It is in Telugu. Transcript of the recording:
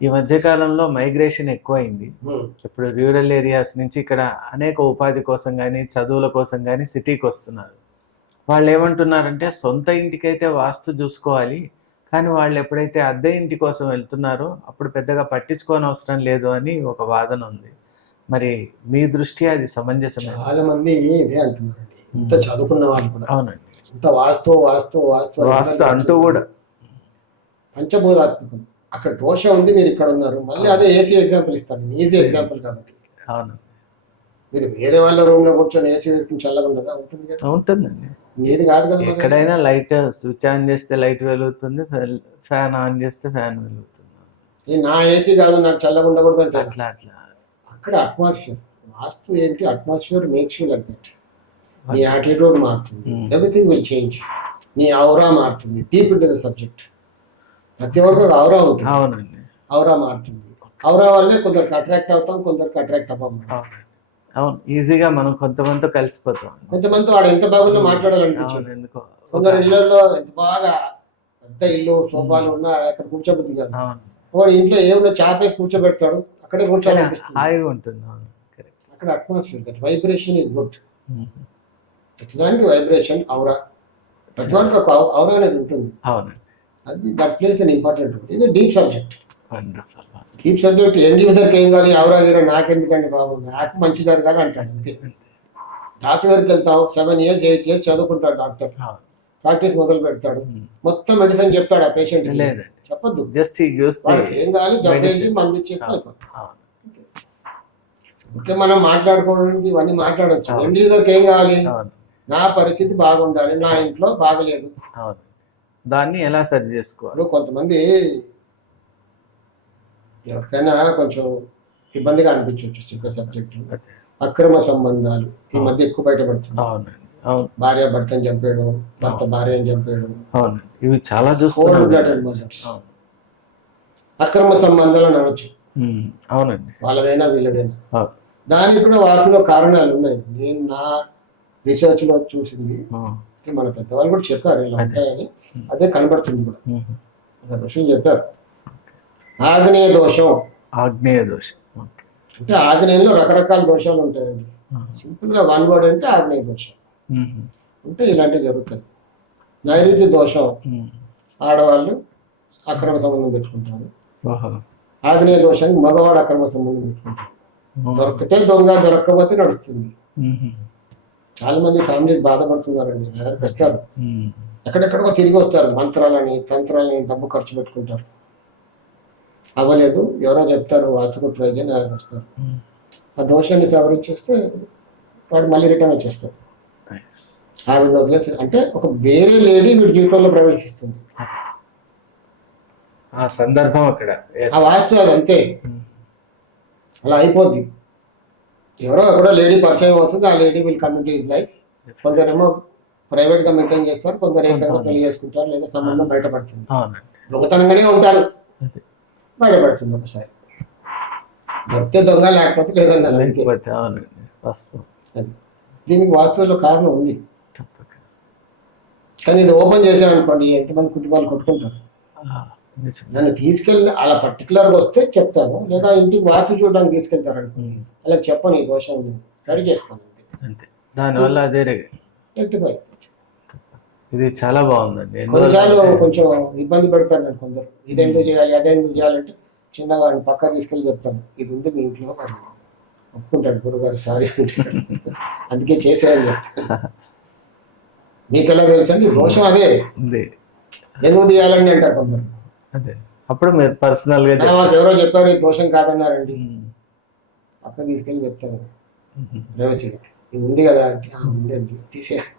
ఈ మధ్య కాలంలో మైగ్రేషన్ ఎక్కువైంది. ఇప్పుడు రూరల్ ఏరియాస్ నుంచి ఇక్కడ అనేక ఉపాధి కోసం కానీ చదువుల కోసం కానీ సిటీకి వస్తున్నారు. వాళ్ళు ఏమంటున్నారంటే సొంత ఇంటికైతే వాస్తు చూసుకోవాలి, కానీ వాళ్ళు ఎప్పుడైతే అద్దె ఇంటి కోసం వెళ్తున్నారో అప్పుడు పెద్దగా పట్టించుకోనవసరం లేదు అని ఒక వాదన ఉంది. మరి మీ దృష్టి అది సమంజసమే? చాలా మంది ఇదే అంటున్నారండి, ఇంత చదువుకున్న వాళ్ళు కూడా. అవునండి, ఇంత వాస్తు వాస్తు వాస్తు వాస్తు అంటూ కూడా పంచభూతాత్మకం. అక్కడ దోష ఉంది, మీరు ఇక్కడ ఉన్నారు. మళ్ళీ అదే ఏసీ ఎగ్జాంపుల్ ఇస్తాను, ఈజీ ఎగ్జాంపుల్ కాబట్టి. అవును, మీరు వేరే వాళ్ళ రూమ్ లో కూర్చొని ఏసీ వేసుకుని చల్లగా ఉండదా? ఉంటుంది కదా, ఉంటుందండి. మీది కాదు కదా. ఎక్కడైనా లైట్ స్విచ్ ఆన్ చేస్తే లైట్ వెలుగుతుంది, ఫ్యాన్ ఆన్ చేస్తే ఫ్యాన్ వెలుగుతుంది. నా ఏసీ కాదు నాకు చల్లగా ఉండకూడదు అంటే అట్లా అట్లా. అక్కడ అట్మాస్ఫియర్, వాస్తు ఏంటి, atmosphere makes you like that. నీ యాటిట్యూడ్ మారుతుంది, ఎవ్రీథింగ్ విల్ చేంజ్. నీ ఔరా మారుతుంది. Deep into the subject. ప్రతి ఒక్కరికి ఔరా ఉంటుంది. అవునండి, ఔరా మారుతుంది. ఔరా వల్లే కొందరికి అట్రాక్ట్ అవుతాం, కొందరికి అట్రాక్ట్ అవ్వం. అవును, ఈజీగా మనం కొంతమందితో కలిసిపోతాం. కొంతమంది వాడు ఎంత బాగుందో మాట్లాడాలనిపించింది. ఎందుకో కొందరు ఇళ్లలో ఎంత బాగా పెద్ద ఇల్లు సోఫాలు ఉన్నా అక్కడ కూర్చోబుద్ది కాదు. వాడు ఇంట్లో ఏమన్నా చాపేసి కూర్చోబెడతాడు, అక్కడే కూర్చోాలనిపిస్తుంది, హాయిగా ఉంటుంది. అక్కడ atmosphere, that vibration is good. ప్రతిదానికి వైబ్రేషన్, ఔరా, ప్రతి వానికి ఒక ఔరా అనేది ఉంటుంది. అవునండి, అది that place an important role. ఇది deep subject. Wonderful. Deep subject end యూజర్కి ఏం కావాలి, ఔరా గీరా నాకెందుకండి బాబు, నాకు మంచి జరగాలి అంటాడు అంతే. డాక్టర్ దగ్గరికి వెళ్తాం, 7 years 8 years చదువుకుంటాడు డాక్టర్, ప్రాక్టీస్ మొదలు పెడతాడు, మొత్తం మెడిసిన్ చెప్తాడు ఆ పేషెంట్. లేదండి, చెప్పొద్దు. జస్ట్ ఏం కావాలి జబ్బేసి మంది ఇచ్చేస్తే అయిపోతుంది. ఓకే, మనం మాట్లాడుకోవడానికి ఇవన్నీ మాట్లాడవచ్చు. ఎండ్ యూజర్కి ఏం కావాలి, నా పరిస్థితి బాగుండాలి, నా ఇంట్లో బాగలేదు, దాన్ని ఎలా సరి చేసుకోవాలి. కొంతమంది ఎవరికైనా కొంచెం ఇబ్బందిగా అనిపించవచ్చు చెప్పే సబ్జెక్ట్. అక్రమ సంబంధాలు ఈ మధ్య ఎక్కువ బయటపడుతుంది. భార్య భర్తని చంపేయడం, భర్త భార్యని చంపేయడం, ఇవి చాలా చూస్తున్నాం. అక్రమ సంబంధాలు అనవచ్చు. అవునండి, వాళ్ళదైనా వీళ్ళదైనా. దానికి కూడా వాటిలో కారణాలు ఉన్నాయి. నేను నా రీసెర్చ్ లో చూసింది, మన పెద్దవాళ్ళు కూడా చెప్పారు ఇలా ఉంటాయని. అదే కనబడుతుంది కూడా. విషయం చెప్పారు, ఆగ్నేయ దోషం. ఆగ్నేయ దోషం అంటే ఆగ్నేయంలో రకరకాల దోషాలు ఉంటాయండి. సింపుల్ గా వన్ వర్డ్ అంటే ఆగ్నేయ దోషం అంటే ఇలాంటివి జరుగుతాయి. నైరుతి దోషం, ఆడవాళ్ళు అక్రమ సంబంధం పెట్టుకుంటారు. ఆగ్నేయ దోషానికి మగవాడు అక్రమ సంబంధం పెట్టుకుంటారు. దొరికితే దొంగ, దొరక్కపోతే నడుస్తుంది. చాలా మంది ఫ్యామిలీస్ బాధపడుతున్నారండి. దగ్గరికి వస్తారు, ఎక్కడెక్కడికో తిరిగి వస్తారు, మంత్రాలని తంత్రాలని డబ్బు ఖర్చు పెట్టుకుంటారు. అవ్వలేదు, ఎవరో చెప్తారు వాతుకు ట్రై చేయని ఆయన వస్తారు. ఆ దోషాన్ని సవరించేస్తే వాడు మళ్ళీ రిటర్న్ వచ్చేస్తారు. ఆవిడ వదిలేస్తే అంటే ఒక వేరే లేడీ వీడి జీవితంలో ప్రవేశిస్తుంది. ఆ సందర్భం అక్కడ ఆ వాస్తు అది అంతే, అలా అయిపోద్ది. ఎవరో ఎక్కడో లేడీ పరిచయం అవుతుంది, ఆ lady will come into his life. కొందరేమో ప్రైవేట్ గా మెయింటైన్ చేస్తారు, కొందరు ఏకంగా పెళ్లి చేసుకుంటారు, లేదా సంబంధం బయటపడుతుంది. దొంగతనంగానే ఉంటారు, బయటపడుతుంది ఒకసారి. దొరికితే దొంగ, లేకపోతే లేదన్నా. అది దీనికి వాస్తవంలో కారణం ఉంది. కానీ ఇది ఓపెన్ చేసామనుకోండి, ఎంతమంది కుటుంబాలు కొట్టుకుంటారు. దాన్ని తీసుకెళ్ళి అలా పర్టికులర్గా వస్తే చెప్తాను, లేదా ఇంటికి వాస్తు చూడడానికి తీసుకెళ్తారు అనుకోండి, అలా చెప్పను ఈ దోషం ఉంది, సరి చేస్తాను అంతే. దానివల్ల అదే రెక్టిఫై. ఇది చాలా బాగుందండి. కొన్నిసార్లు కొంచెం ఇబ్బంది పెడతాను కొందరు, ఇదెందుకు చేయాలి అదెందుకు చేయాలంటే చిన్నగా పక్క తీసుకెళ్ళి చెప్తాను, ఇది ఉంది మీ ఇంట్లో, ఒప్పుకుంటాడు, గురుగారు సారీ అంటాడు, అందుకే చేసేయాలని చెప్తాను. మీకు ఎలా తెలుసండి దోషం అదే, ఎందుకు తీయాలండి అంటారు కొందరు. అదే అప్పుడు మీరు పర్సనల్ గా మాకు ఎవరో చెప్పారు ఈ దోషం కాదన్నారండి, పక్క తీసుకెళ్ళి చెప్తాను ప్రైవసీగా, ఇది ఉంది కదా అంటే ఉందండి తీసేయాలి.